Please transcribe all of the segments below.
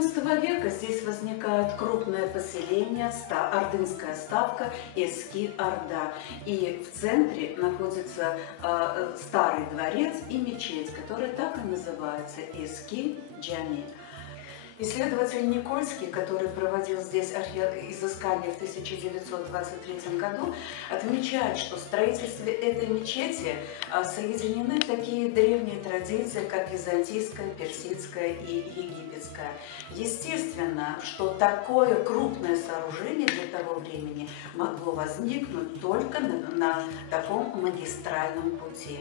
XIV века здесь возникает крупное поселение, ордынская ставка Эски-Орда. И в центре находится старый дворец и мечеть, которая так и называется Эски-Джами. Исследователь Никольский, который проводил здесь изыскания в 1923 году, отмечает, что в строительстве этой мечети соединены такие древние традиции, как византийская, персидская и египетская. Естественно, что такое крупное сооружение для того времени могло возникнуть только на таком магистральном пути.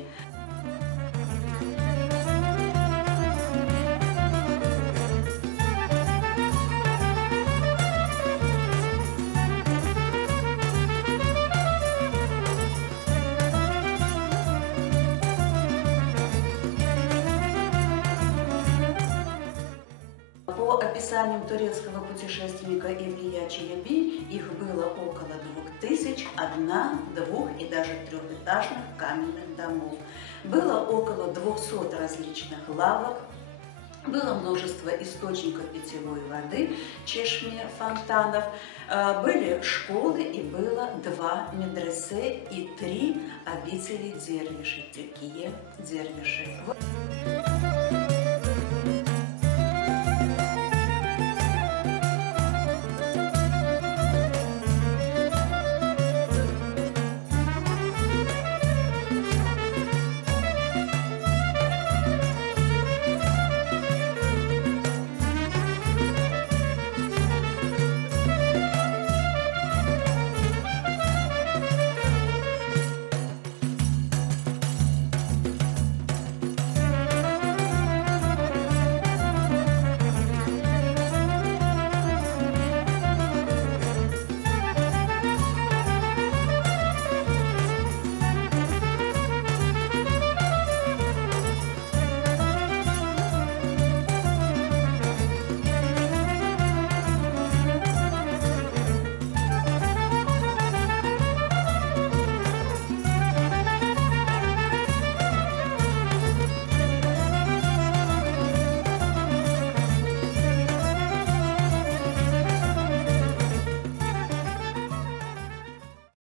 По описаниям турецкого путешественника Евлия Чelebi, их было около 2000, двух- и даже трехэтажных каменных домов. Было около 200 различных лавок, было множество источников питьевой воды, чешме, фонтанов, были школы и было 2 медресе и 3 обители дервишей, тюркие дервиши.